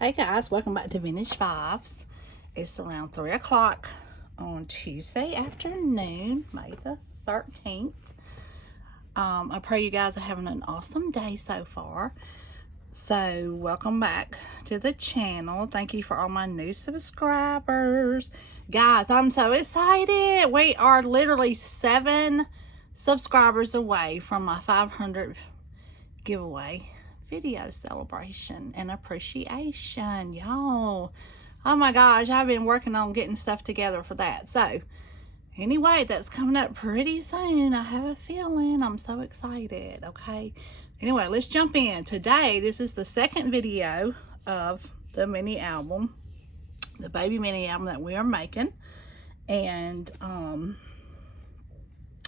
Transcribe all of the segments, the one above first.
Hey guys, welcome back to Vintage Vibes. It's around 3 o'clock on Tuesday afternoon, May the 13th. I pray you guys are having an awesome day so far. So, welcome back to the channel. Thank you for all my new subscribers. Guys, I'm so excited. We are literally 7 subscribers away from my 500 giveaway video celebration and appreciation, y'all. Oh my gosh, I've been working on getting stuff together for that. So anyway, that's coming up pretty soon. I have a feeling. I'm so excited. Okay, anyway, let's jump in. Today, this is the second video of the mini album, the baby mini album that we are making. And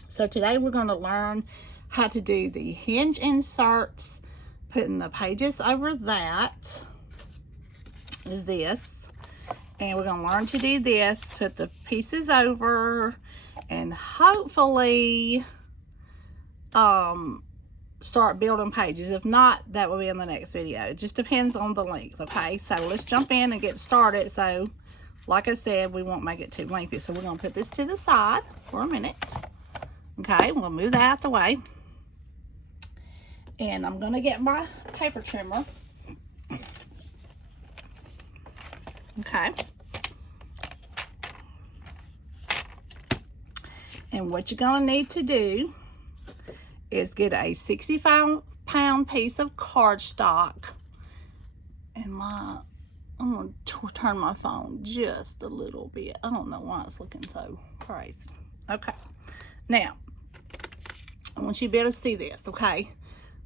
so today we're going to learn how to do the hinge inserts, putting the pages over that is this, and we're going to learn to do this, put the pieces over, and hopefully start building pages. If not, that will be in the next video. It just depends on the length. Okay, so let's jump in and get started. So like I said, we won't make it too lengthy, so we're going to put this to the side for a minute. Okay, we'll move that out the way. And I'm going to get my paper trimmer. Okay. And what you're going to need to do is get a 65-pound piece of cardstock. And I'm going to turn my phone just a little bit. I don't know why it's looking so crazy. Okay. Now, I want you to be able to see this, okay?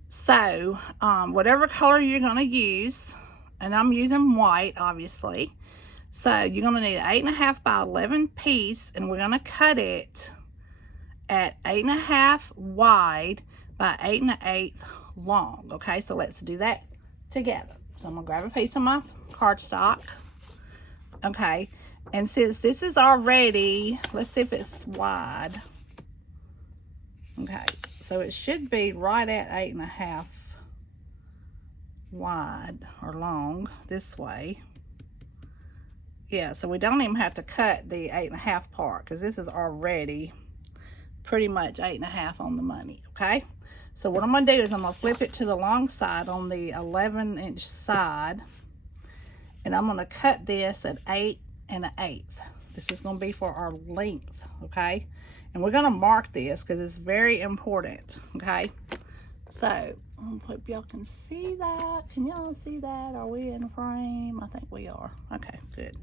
So, whatever color you're going to use, and I'm using white, obviously. So, you're going to need an 8.5 by 11 piece, and we're going to cut it at 8.5 wide by 8 1/8 long. Okay, so let's do that together. So, I'm going to grab a piece of my cardstock. Okay, and since this is already, let's see if it's wide. Okay, so it should be right at 8.5 wide or long this way. Yeah, so we don't even have to cut the 8.5 part because this is already pretty much 8.5 on the money. Okay, so what I'm going to do is I'm going to flip it to the long side on the 11-inch side, and I'm going to cut this at 8 1/8. This is going to be for our length. Okay. And we're going to mark this because it's very important, okay? So, I hope y'all can see that. Can y'all see that? Are we in frame? I think we are. Okay, good.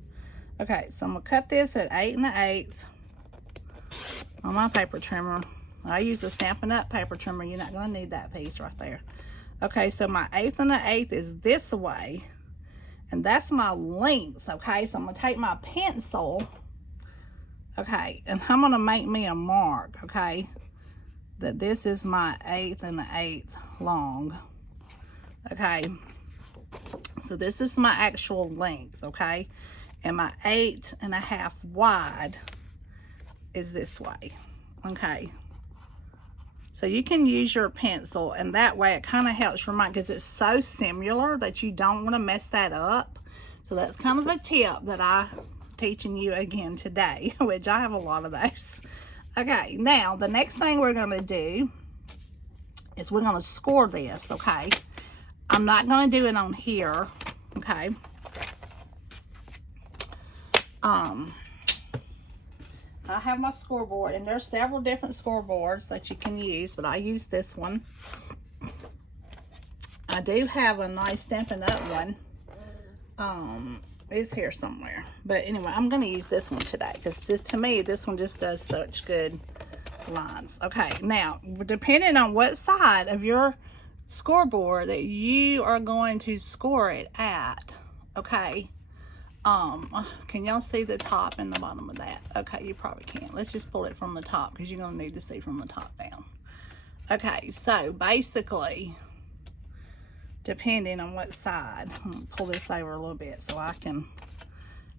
Okay, so I'm going to cut this at 8 1/8 on my paper trimmer. I use a Stampin' Up! Paper trimmer. You're not going to need that piece right there. Okay, so my 1/8 1/8 is this way, and that's my length, okay? So I'm going to take my pencil. Okay, and I'm going to make me a mark, okay, that this is my 1/8 1/8 long. Okay, so this is my actual length, okay, and my 8 1/2 wide is this way. Okay, so you can use your pencil, and that way it kind of helps remind, because it's so similar that you don't want to mess that up. So that's kind of a tip that I teaching you again today, which I have a lot of those. Okay, now the next thing we're going to do is we're going to score this. Okay, I'm not going to do it on here. Okay, I have my scoreboard, and there's several different scoreboards that you can use, but I use this one. I do have a nice Stampin' Up! One. It's here somewhere, but anyway, I'm going to use this one today because just to me this one just does such good lines. Okay, now depending on what side of your scoreboard that you are going to score it at, okay, can y'all see the top and the bottom of that? Okay, you probably can't. Let's just pull it from the top because you're going to need to see from the top down. Okay, so basically, depending on what side, I'm going to pull this over a little bit so I can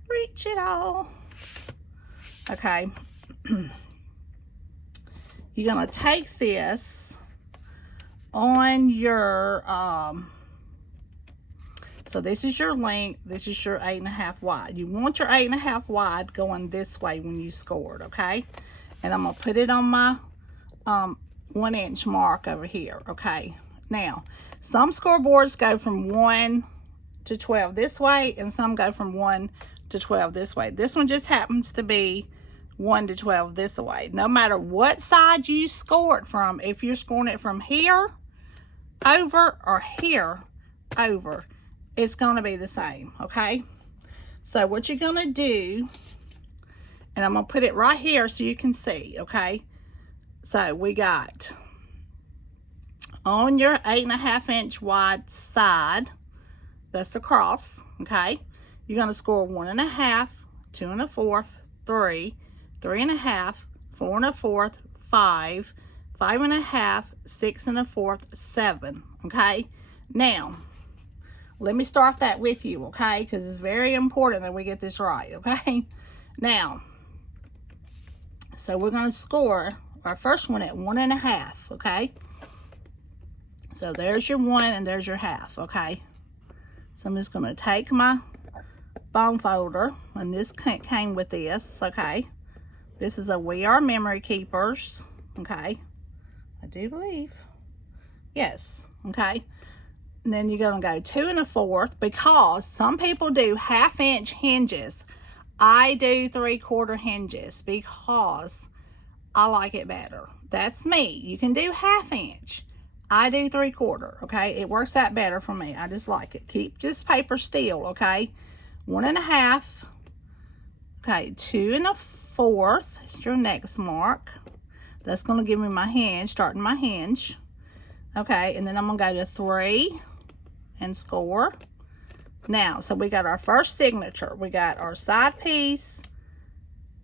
reach it all. Okay. You're going to take this on your So this is your length, this is your 8.5 wide. You want your 8.5 wide going this way when you scored, okay? And I'm gonna put it on my 1 inch mark over here, okay? Now, some scoreboards go from 1 to 12 this way, and some go from 1 to 12 this way. This one just happens to be 1 to 12 this way. No matter what side you score it from, if you're scoring it from here over or here over, it's going to be the same, okay? So what you're going to do, and I'm going to put it right here so you can see, okay? So we got on your 8.5 inch wide side, that's across, okay? You're going to score 1.5, 2 1/4, 3, 3 1/2, 4 1/4, 5, 5 1/2, 6 1/4, 7, okay? Now, let me start that with you, okay? Because it's very important that we get this right, okay? Now, so we're going to score our first one at 1.5, okay? So there's your 1 and there's your half, okay? So I'm just going to take my bone folder, and this came with this, okay? This is a We Are Memory Keepers, okay? I do believe. Yes, okay? And then you're going to go 2 1/4, because some people do 1/2 inch hinges. I do 3/4 hinges because I like it better. That's me. You can do 1/2 inch. I do 3/4, okay? It works out better for me. I just like it. Keep this paper still, okay? 1 1/2. Okay, 2 1/4 is your next mark. That's going to give me my hinge, starting my hinge. Okay, and then I'm going to go to 3 and score. Now, so we got our first signature. We got our side piece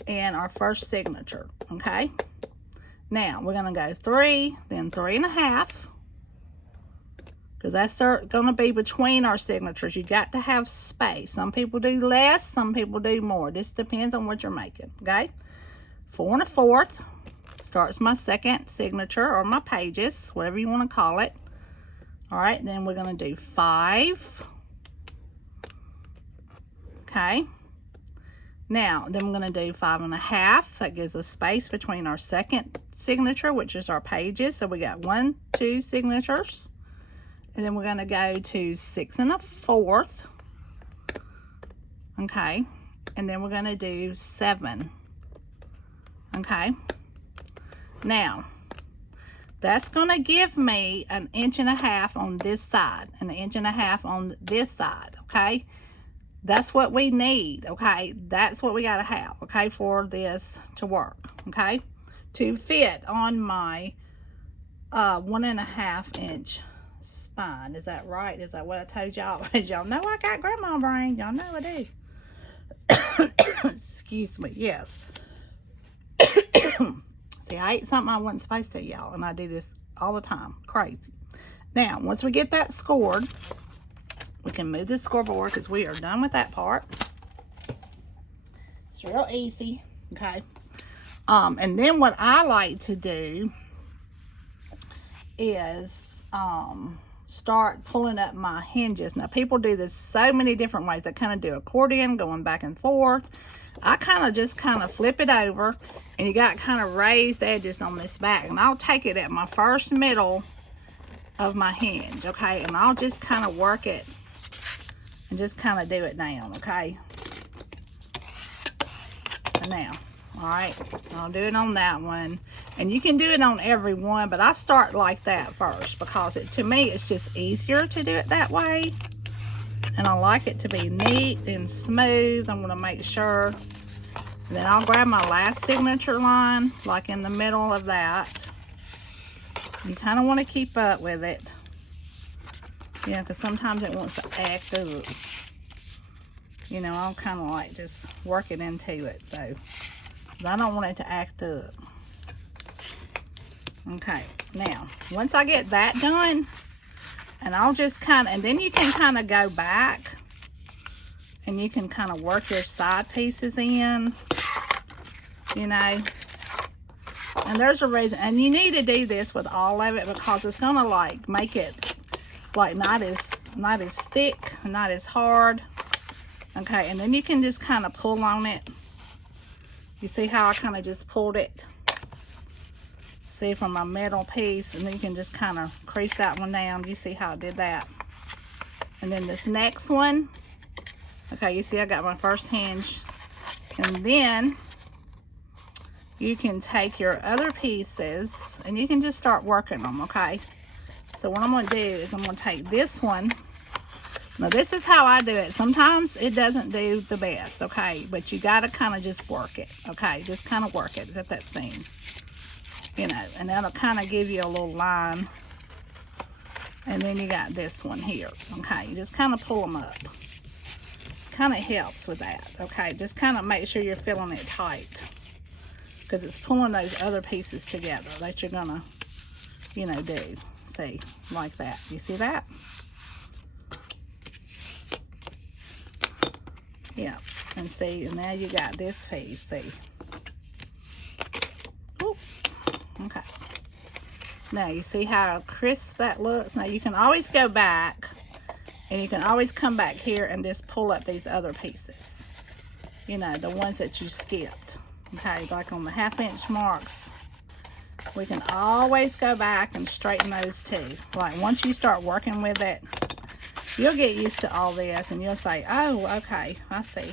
and our first signature, okay? Now, we're going to go 3, then 3 1/2, because that's going to be between our signatures. You got to have space. Some people do less, some people do more. This depends on what you're making, okay? 4 1/4 starts my second signature, or my pages, whatever you want to call it. All right, then we're going to do 5. Okay. Now, then we're going to do 5 1/2. That gives us space between our second signature, which is our pages. So we got 1, 2 signatures. And then we're going to go to 6 1/4. Okay. And then we're going to do 7. Okay. Now, that's going to give me 1.5 inches on this side and 1.5 inches on this side, okay? That's what we need, okay? That's what we got to have, okay, for this to work, okay? To fit on my 1.5 inch spine. Is that right? Is that what I told y'all? Y'all know I got grandma brain. Y'all know I do. Excuse me. Yes. See, I ate something I wasn't supposed to, y'all, and I do this all the time. Crazy. Now, once we get that scored, we can move this scoreboard because we are done with that part. It's real easy, okay? And then what I like to do is start pulling up my hinges. Now, people do this so many different ways. They kind of do accordion, going back and forth. I just kind of flip it over, and you got kind of raised edges on this back, and I'll take it at my first middle of my hinge, okay? And I'll just kind of work it and just kind of do it down, okay? And now, all right, I'll do it on that one, and you can do it on every one, but I start like that first because to me it's just easier to do it that way. And I like it to be neat and smooth. I'm going to make sure. And then I'll grab my last signature line, like in the middle of that. You kind of want to keep up with it. Yeah, because sometimes it wants to act up. You know, I'll kind of like just work it into it. So, I don't want it to act up. Okay, now, once I get that done, and I'll just and then you can kind of go back and you can kind of work your side pieces in, you know. And there's a reason, and you need to do this with all of it because it's going to like make it like not as not as thick, not as hard. Okay, and then you can just kind of pull on it. You see how I kind of just pulled it? See, from my metal piece, and then you can just kind of crease that one down. You see how I did that? And then this next one, okay, you see I got my first hinge. And then you can take your other pieces and you can just start working them, okay? So what I'm going to do is I'm going to take this one. Now this is how I do it. Sometimes it doesn't do the best, okay? But you got to kind of just work it, okay? Just kind of work it at that seam, you know, and that'll kind of give you a little line. And then you got this one here, okay? You just kind of pull them up. Kind of helps with that, okay? Just kind of make sure you're filling it tight, because it's pulling those other pieces together that you're gonna, you know, do. See, like that. You see that? Yeah, and see, and now you got this piece, see? Ooh. Okay. Now you see how crisp that looks? Now you can always go back, and you can always come back here and just pull up these other pieces. You know, the ones that you skipped. Okay, like on the 1/2 inch marks. We can always go back and straighten those too. Like once you start working with it, you'll get used to all this and you'll say, oh, okay, I see.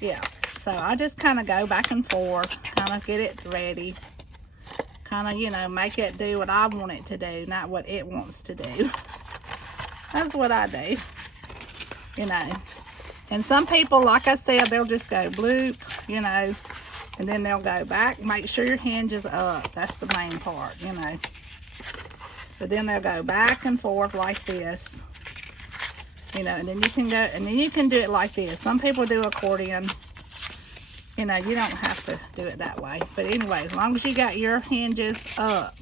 Yeah, so I just kind of go back and forth, kind of get it ready. Kind of, you know, make it do what I want it to do, not what it wants to do. That's what I do, you know. And some people, like I said, they'll just go bloop, you know, and then they'll go back. Make sure your hinge is up. That's the main part, you know. But then they'll go back and forth like this, you know, and then you can go, and then you can do it like this. Some people do accordion. You know, you don't have to do it that way. But anyway, as long as you got your hinges up.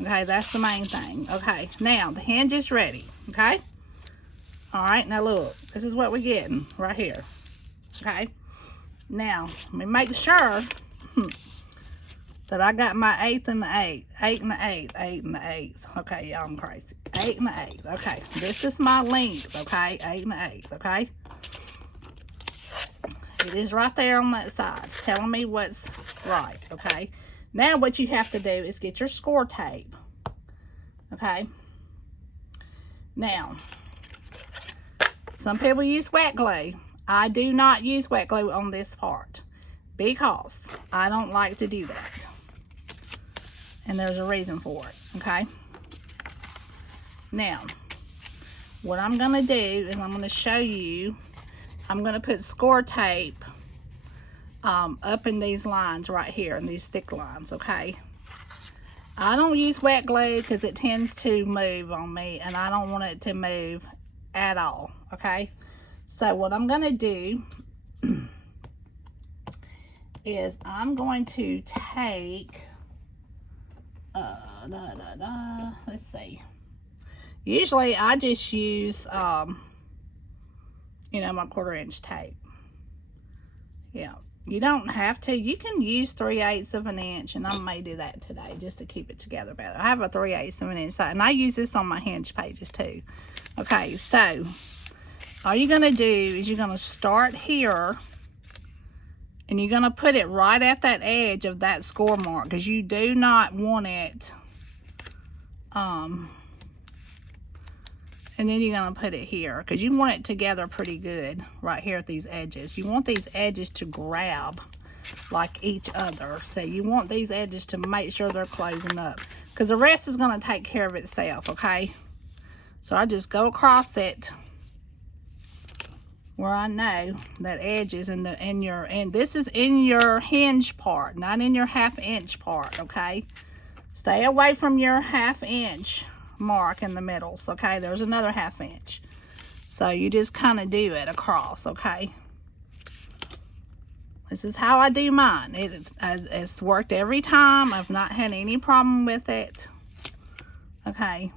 Okay, that's the main thing. Okay, now the hinge is ready. Okay. All right, now look, this is what we're getting right here. Okay. Now, let me make sure that I got my 1/8 and the 1/8, 8 and the 1/8, 8 and the 1/8. Okay, y'all, I'm crazy. 8 and the 1/8. Okay, this is my length. Okay, 8 and the 1/8. Okay. It is right there on that side. It's telling me what's right. Okay. Now what you have to do is get your SCOR tape. Okay. Now, some people use wet glue. I do not use wet glue on this part because I don't like to do that. And there's a reason for it. Okay. Now, what I'm going to do is I'm going to show you. I'm going to put SCOR tape up in these lines right here, in these thick lines, okay? I don't use wet glue because it tends to move on me, and I don't want it to move at all, okay? So what I'm going to do is I'm going to take, let's see. Usually I just use, you know, my 1/4 inch tape. Yeah, you don't have to. You can use 3/8 of an inch, and I may do that today just to keep it together better. I have a 3/8 of an inch, and I use this on my hinge pages too. Okay, so all you're gonna do is you're gonna start here, and you're gonna put it right at that edge of that SCOR mark, because you do not want it. And then you're going to put it here because you want it together pretty good right here at these edges. You want these edges to grab like each other. So you want these edges to make sure they're closing up, because the rest is going to take care of itself, okay? So I just go across it where I know that edge is and this is in your hinge part, not in your 1/2 inch part, okay? Stay away from your 1/2 inch mark in the middles, okay? There's another 1/2 inch. So you just kind of do it across, okay? This is how I do mine. It's worked every time. I've not had any problem with it. Okay.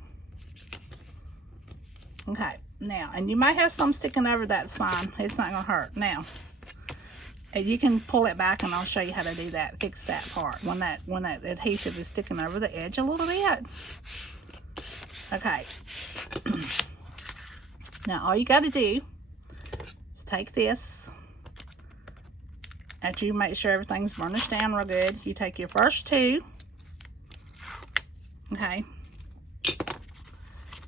Okay. Now, and you may have some sticking over, that's fine. It's not going to hurt. Now, you can pull it back and I'll show you how to do that. Fix that part when that adhesive is sticking over the edge a little bit. Okay. Now all you got to do is take this. After you make sure everything's burnished down real good, you take your first two. Okay.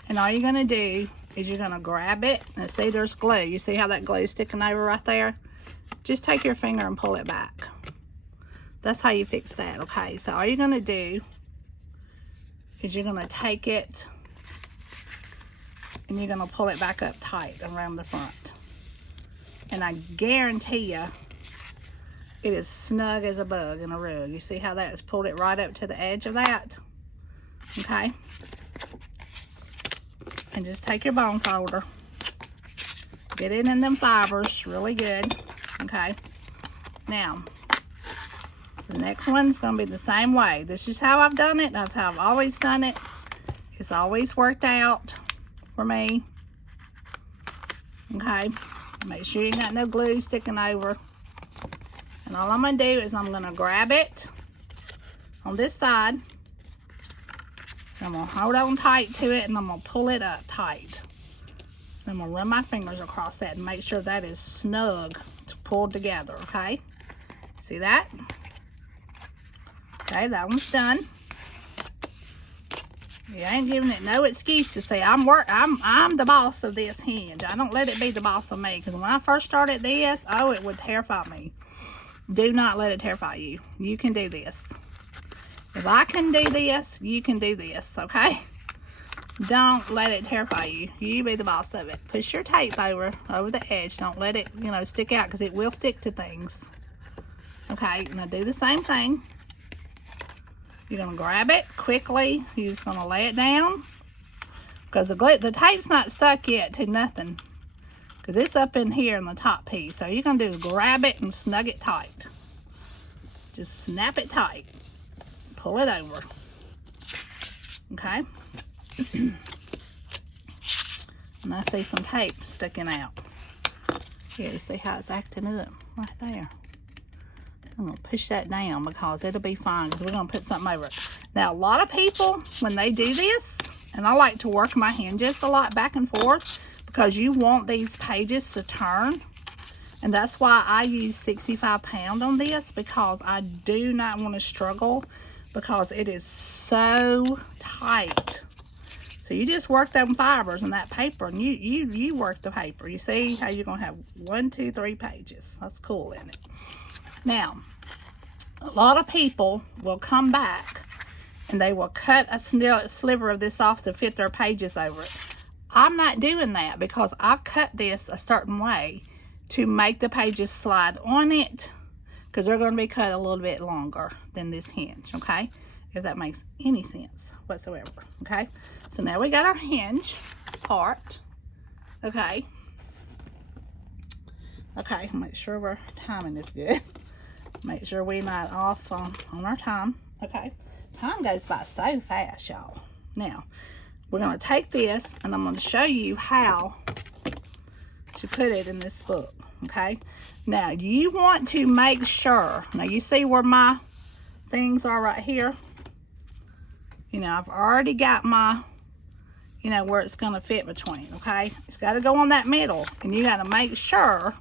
And all you're going to do is you're going to grab it. And see, there's glue. You see how that glue is sticking over right there? Just take your finger and pull it back. That's how you fix that, okay? So all you're going to do is you're going to take it and you're going to pull it back up tight around the front. And I guarantee you, it is snug as a bug in a rug. You see how that has pulled it right up to the edge of that? Okay? And just take your bone folder. Get it in them fibers really good. Okay? Now, the next one's going to be the same way. This is how I've done it. That's how I've always done it. It's always worked out for me. Okay? Make sure you got no glue sticking over. And all I'm going to do is I'm going to grab it on this side. I'm going to hold on tight to it and I'm going to pull it up tight. I'm going to run my fingers across that and make sure that is snug to pull together, okay? See that? Okay, that one's done. You ain't giving it no excuse to say I'm the boss of this hinge. I don't let it be the boss of me, because when I first started this, oh, it would terrify me. Do not let it terrify you. You can do this. If I can do this, you can do this, okay? Don't let it terrify you. You be the boss of it. Push your tape over the edge. Don't let it, stick out, because it will stick to things. Okay, now do the same thing. You're going to grab it quickly. You're just going to lay it down, because the tape's not stuck yet to nothing, because it's up in here in the top piece. So you're going to do is grab it and snug it tight. Just snap it tight. Pull it over. Okay. And I see some tape sticking out. Here, you see how it's acting up right there. I'm going to push that down because it'll be fine, because we're going to put something over it. Now, a lot of people, when they do this, and I like to work my hinges a lot back and forth, because you want these pages to turn. And that's why I use 65 pound on this, because I do not want to struggle, because it is so tight. So you just work them fibers and that paper, and you work the paper. You see how you're going to have 1, 2, 3 pages. That's cool, isn't it? Now, a lot of people will come back and they will cut a sliver of this off to fit their pages over it. I'm not doing that, because I've cut this a certain way to make the pages slide on it, because they're going to be cut a little bit longer than this hinge, okay? If that makes any sense whatsoever, okay? So now we got our hinge part, okay? Okay, make sure our timing is good. Make sure we're not off on our time, okay? Time goes by so fast, y'all. Now, we're going to take this, and I'm going to show you how to put it in this book, okay? Now, you want to make sure, now you see where my things are right here? I've already got my, where it's going to fit between, okay? It's got to go on that middle, and you got to make sure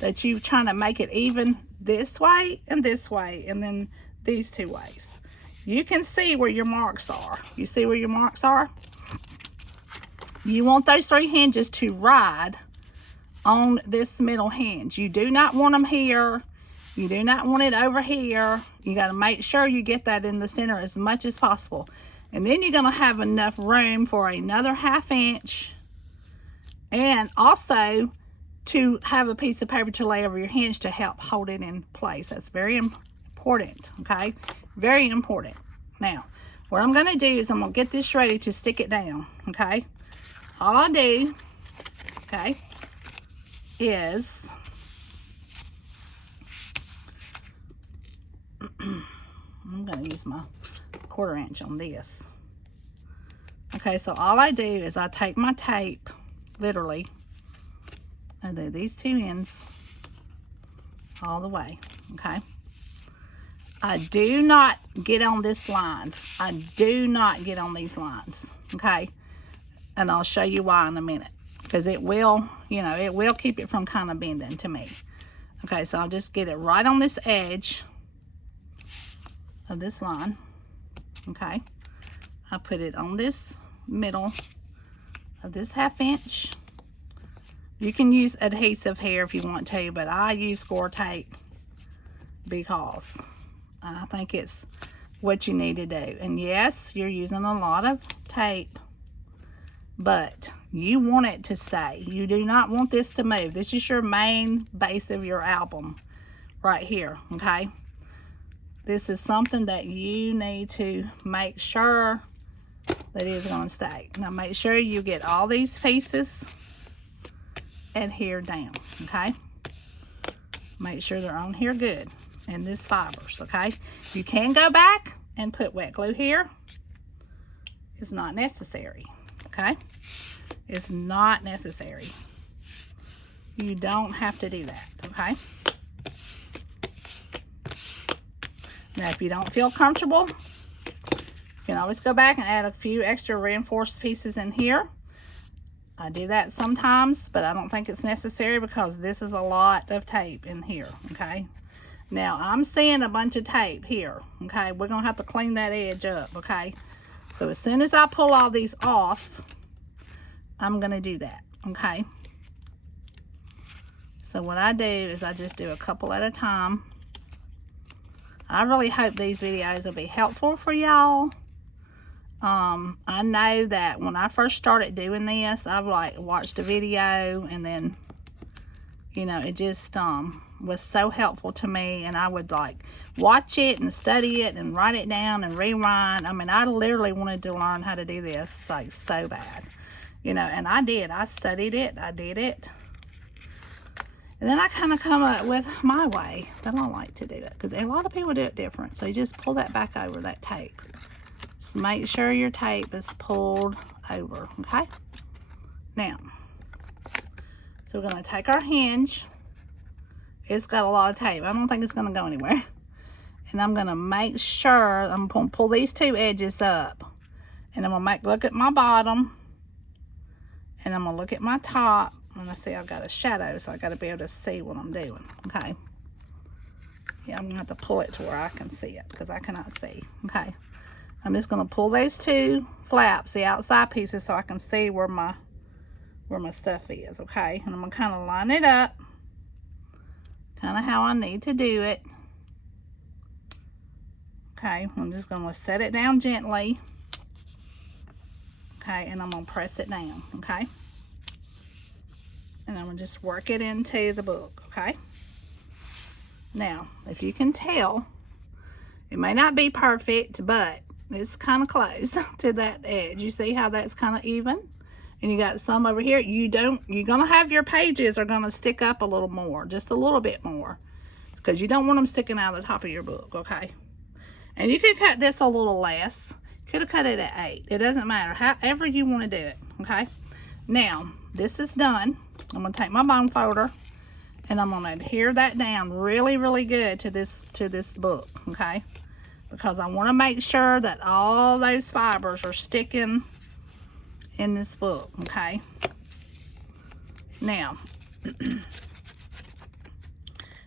that you're trying to make it even this way, and then these two ways. You can see where your marks are. You see where your marks are? You want those 3 hinges to ride on this middle hinge. You do not want them here. You do not want it over here. You got to make sure you get that in the center as much as possible. And then you're going to have enough room for another 1/2 inch. And also to have a piece of paper to lay over your hinge to help hold it in place. That's very important, okay? Very important. Now, what I'm going to do is I'm going to get this ready to stick it down, okay? All I do, okay, is I'm going to use my 1/4 inch on this. Okay, so all I do is I take my tape, literally, I do these 2 ends all the way, okay? I do not get on this lines. I do not get on these lines, okay? And I'll show you why in a minute, because it will, you know, it will keep it from kind of bending to me. Okay, so I'll just get it right on this edge of this line. Okay, I put it on this middle of this 1/2 inch. You can use adhesive here if you want to, but I use SCOR tape because I think it's what you need to do. And yes, you're using a lot of tape, but you want it to stay. You do not want this to move. This is your main base of your album right here, okay? This is something that you need to make sure that is going to stay. Now make sure you get all these pieces adhered down, okay? Make sure they're on here good, and this fibers, okay? You can go back and put wet glue here. It's not necessary, okay? It's not necessary. You don't have to do that, okay? Now, if you don't feel comfortable, you can always go back and add a few extra reinforced pieces in here. I do that sometimes, but I don't think it's necessary because this is a lot of tape in here, okay? Now, I'm seeing a bunch of tape here, okay? We're going to have to clean that edge up, okay? So, as soon as I pull all these off, I'm going to do that, okay? So, what I do is I just do a couple at a time. I really hope these videos will be helpful for y'all. I know that when I first started doing this, I've like watched a video and then, you know, it just was so helpful to me, and I would like watch it and study it and write it down and rewind. I mean, I literally wanted to learn how to do this like so bad, you know, and I did. I studied it, I did it, and then I kind of come up with my way that I like to do it, because a lot of people do it different. So you just pull that back over that tape. Just make sure your tape is pulled over, okay? Now, so we're going to take our hinge. It's got a lot of tape. I don't think it's going to go anywhere. And I'm going to make sure, I'm going to pull these two edges up. And I'm going to look at my bottom. And I'm going to look at my top. And I see I've got a shadow, so I've got to be able to see what I'm doing, okay? Yeah, I'm going to have to pull it to where I can see it, because I cannot see, okay? I'm just going to pull those two flaps, the outside pieces, so I can see where my stuff is, okay? And I'm going to kind of line it up, kind of how I need to do it. Okay, I'm just going to set it down gently. Okay, and I'm going to press it down, okay? And I'm going to just work it into the book, okay? Now, if you can tell, it may not be perfect, but it's kind of close to that edge. You see how that's kind of even? And you got some over here. You're going to have your pages are going to stick up a little more, just a little bit more, because you don't want them sticking out of the top of your book, okay? And you could cut this a little less. Could have cut it at 8. It doesn't matter. However you want to do it, okay? Now, this is done. I'm going to take my bone folder, and I'm going to adhere that down really, really good to this book, okay? Because I want to make sure that all those fibers are sticking in this book, okay? Now,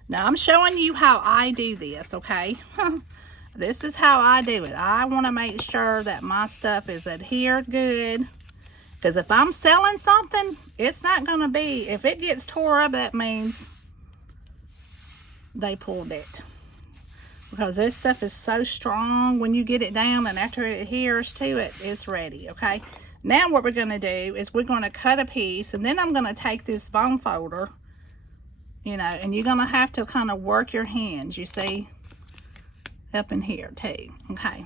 now I'm showing you how I do this, okay? This is how I do it. I want to make sure that my stuff is adhered good. Because if I'm selling something, it's not going to be, if it gets tore up, that means they pulled it. Because this stuff is so strong when you get it down, and after it adheres to it, it's ready, okay? Now what we're going to do is we're going to cut a piece, and then I'm going to take this bone folder, you know, and you're going to have to kind of work your hinge, you see, up in here too, okay?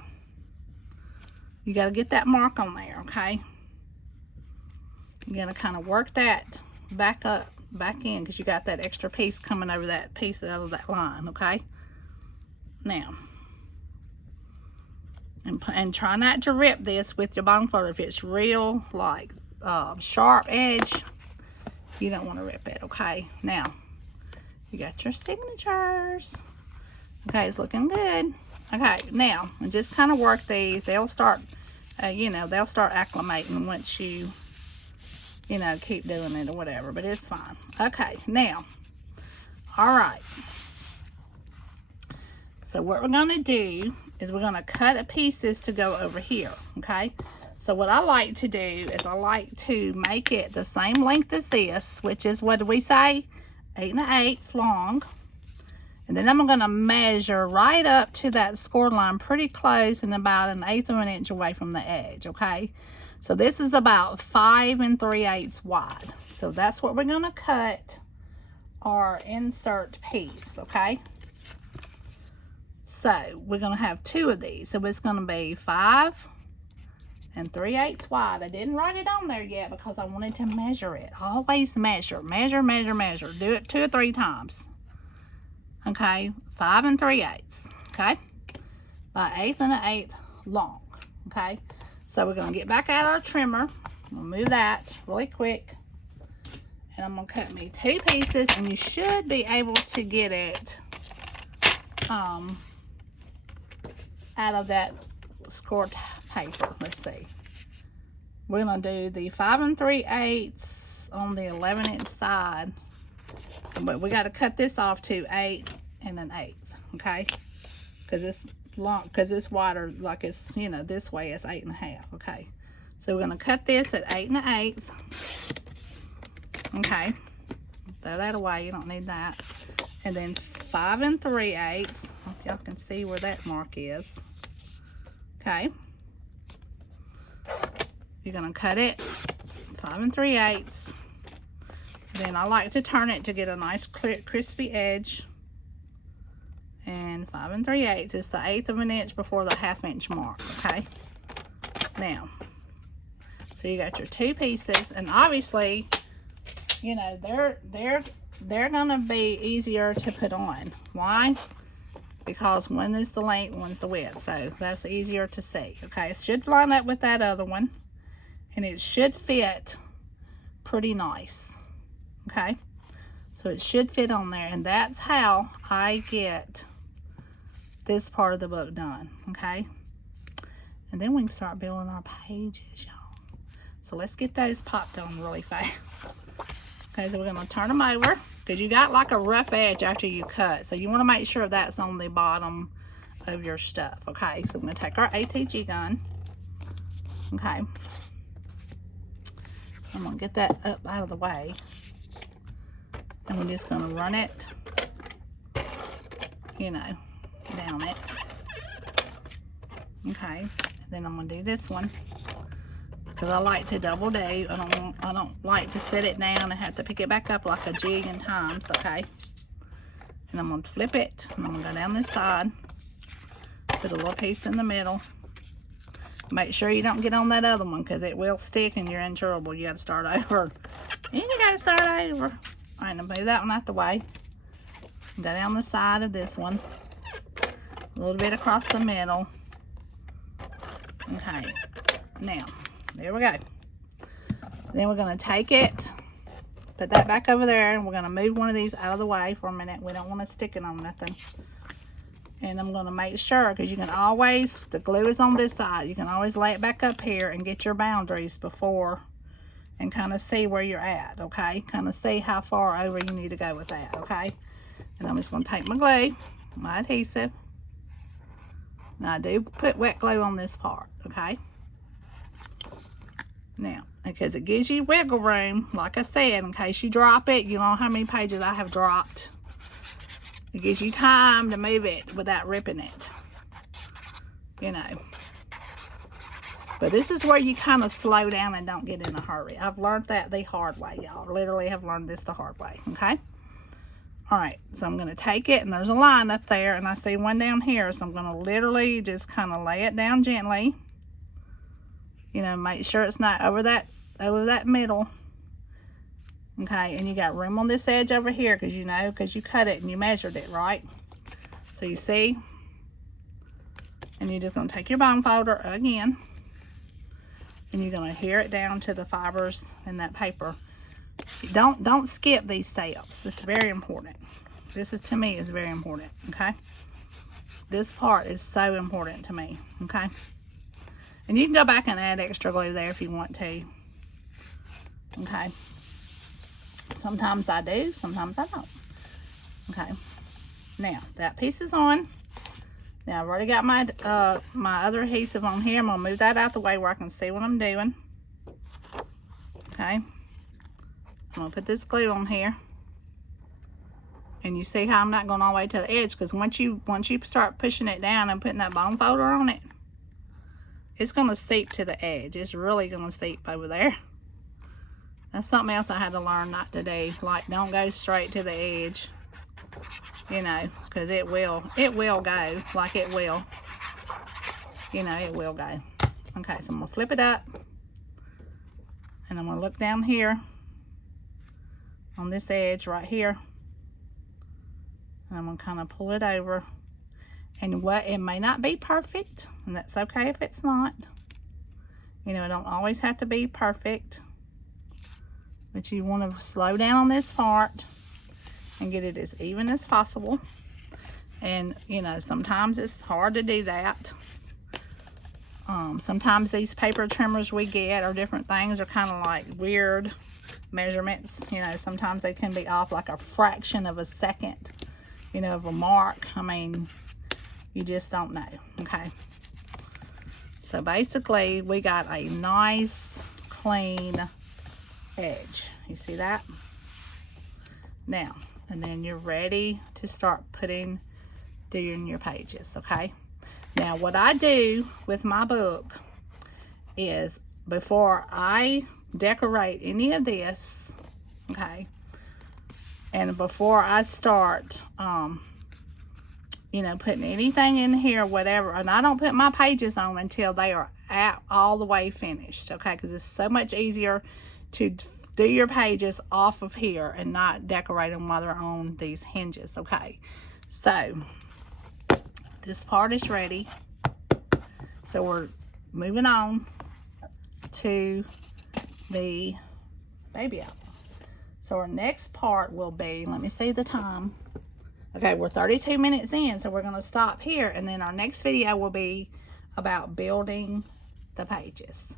You got to get that mark on there, okay? You're going to kind of work that back up, back in, because you got that extra piece coming over that piece of that line, okay? Now, and try not to rip this with your bone folder. If it's real, like, sharp edge, you don't want to rip it, okay? Now, you got your signatures. Okay, it's looking good. Okay, now, and just kind of work these. They'll start, you know, they'll start acclimating once you you know, keep doing it or whatever, but it's fine. Okay, now, all right. So what we're going to do is we're going to cut pieces to go over here, okay? So what I like to do is I like to make it the same length as this, which is, what did we say? 8 1/8 long. And then I'm going to measure right up to that score line pretty close and about 1/8 of an inch away from the edge, okay? So this is about 5 3/8 wide. So that's what we're going to cut our insert piece, okay? So we're going to have 2 of these. So it's going to be 5 3/8 wide. I didn't write it on there yet because I wanted to measure it. Always measure, measure, measure, measure. Do it 2 or 3 times. Okay, 5 3/8. Okay, by 1/8 1/8 long. Okay, so we're going to get back out our trimmer. We'll move that really quick. And I'm going to cut me 2 pieces, and you should be able to get it out of that score paper. Let's see. We're going to do the 5 3/8 on the 11-inch side. But we got to cut this off to 8 1/8, okay? Because it's long, because it's wider, like it's, you know, this way it's 8 1/2, okay? So we're going to cut this at 8 1/8, okay? Throw that away, you don't need that. And then 5 3/8. Hope y'all can see where that mark is, okay? You're going to cut it 5 3/8. Then I like to turn it to get a nice crispy edge. And 5 3/8 is the 1/8 of an inch before the 1/2 inch mark, okay? Now, so you got your 2 pieces, and obviously, you know, they're gonna be easier to put on. Why? Because one is the length, one's the width, so that's easier to see, okay? It should line up with that other one, and it should fit pretty nice. Okay, so it should fit on there, and that's how I get this part of the book done, okay? And then we can start building our pages, y'all. So let's get those popped on really fast. Okay, so we're going to turn them over, because you got like a rough edge after you cut, so you want to make sure that's on the bottom of your stuff, okay? So I'm going to take our ATG gun, okay? I'm going to get that up out of the way. And we're just going to run it, you know, down it. Okay. And then I'm going to do this one, because I like to double do. I don't like to set it down and have to pick it back up like a jillion times. Okay. And I'm going to flip it. And I'm going to go down this side. Put a little piece in the middle. Make sure you don't get on that other one, because it will stick and you're in trouble. You got to start over. And you got to start over. All right, now move that one out the way. Go down the side of this one. A little bit across the middle. Okay. Now, there we go. Then we're going to take it, put that back over there, and we're going to move one of these out of the way for a minute. We don't want to stick it on nothing. And I'm going to make sure, because you can always, the glue is on this side, you can always lay it back up here and get your boundaries before, and kind of see where you're at, okay? Kind of see how far over you need to go with that, okay? And I'm just going to take my glue, my adhesive. Now, I do put wet glue on this part, okay? Now, because it gives you wiggle room, like I said, in case you drop it, you know how many pages I have dropped. It gives you time to move it without ripping it, you know. But this is where you kind of slow down and don't get in a hurry. I've learned that the hard way, y'all. Literally have learned this the hard way, okay? All right, so I'm going to take it, and there's a line up there, and I see one down here, so I'm going to literally just kind of lay it down gently. You know, make sure it's not over that middle. Okay, and you got room on this edge over here, because you know, because you cut it and you measured it, right? So you see, and you're just going to take your bone folder again, and you're going to adhere it down to the fibers in that paper. Don't skip these steps. This is very important. This is, to me, is very important, okay? This part is so important to me, okay? And you can go back and add extra glue there if you want to. Okay. Sometimes I do, sometimes I don't. Okay. Now, that piece is on. Now, I've already got my my other adhesive on here. I'm going to move that out the way where I can see what I'm doing. Okay. I'm going to put this glue on here. And you see how I'm not going all the way to the edge, because once you start pushing it down and putting that bone folder on it, it's going to seep to the edge. It's really going to seep over there. That's something else I had to learn not to do. Like, don't go straight to the edge. You know, because it will go. Like, it will. You know, it will go. Okay, so I'm going to flip it up. And I'm going to look down here on this edge right here. And I'm going to kind of pull it over. And it may not be perfect, and that's okay if it's not. You know, it don't always have to be perfect. But you want to slow down on this part and get it as even as possible. And, you know, sometimes it's hard to do that. Sometimes these paper trimmers we get or different things are kind of like weird measurements. You know, sometimes they can be off like a fraction of a second, you know, of a mark. I mean, you just don't know. Okay. So basically, we got a nice, clean edge. You see that? Now, and then you're ready to start doing your pages, okay? Now, what I do with my book is, before I decorate any of this, okay, and before I start, you know, putting anything in here, whatever, and I don't put my pages on until they are all the way finished, okay, because it's so much easier to do your pages off of here and not decorate them while they're on these hinges, okay? So, this part is ready. So, we're moving on to the baby apple. So, our next part will be, let me see the time. Okay, we're 32 minutes in, so we're going to stop here, and then our next video will be about building the pages.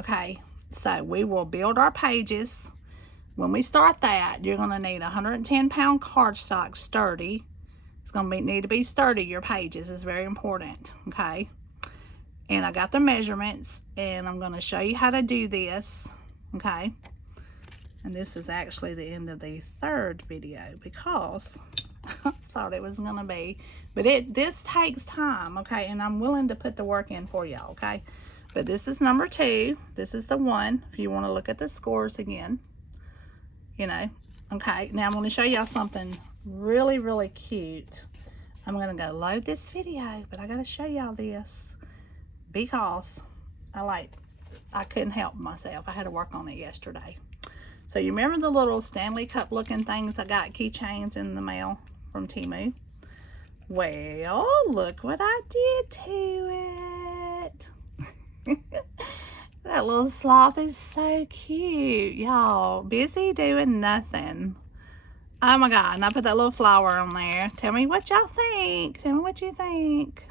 Okay, so we will build our pages. When we start that, you're going to need 110-pound cardstock, sturdy. It's going to need to be sturdy, your pages. It's very important, okay? And I got the measurements, and I'm going to show you how to do this, okay? And this is actually the end of the third video, because I thought it was going to be. But this takes time, okay? And I'm willing to put the work in for y'all, okay? But this is number 2. This is the 1, if you want to look at the scores again. You know, okay? Now, I'm going to show y'all something really, really cute. I'm going to go load this video, but I got to show y'all this because I couldn't help myself. I had to work on it yesterday. So, you remember the little Stanley Cup looking things I got, keychains in the mail from Temu? Well, look what I did to it. That little sloth is so cute, y'all. Busy doing nothing. Oh my God, and I put that little flower on there. Tell me what y'all think. Tell me what you think.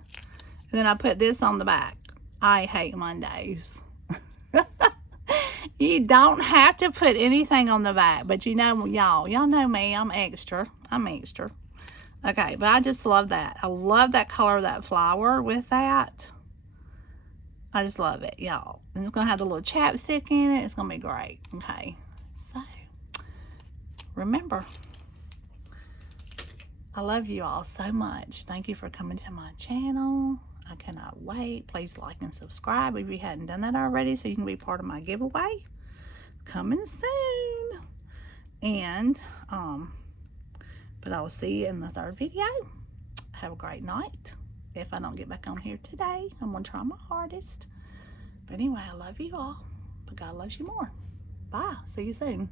And then I put this on the back. I hate Mondays. You don't have to put anything on the back, but you know, y'all know me. I'm extra. Okay, but I just love that. I love that color of that flower with that. I just love it, y'all. And it's going to have the little chapstick in it. It's going to be great. Okay. So, remember, I love you all so much. Thank you for coming to my channel. I cannot wait. Please like and subscribe if you hadn't done that already, so you can be part of my giveaway. Coming soon. And, but I will see you in the third video. Have a great night. If I don't get back on here today, I'm going to try my hardest. But anyway, I love you all. But God loves you more. Bye. See you soon.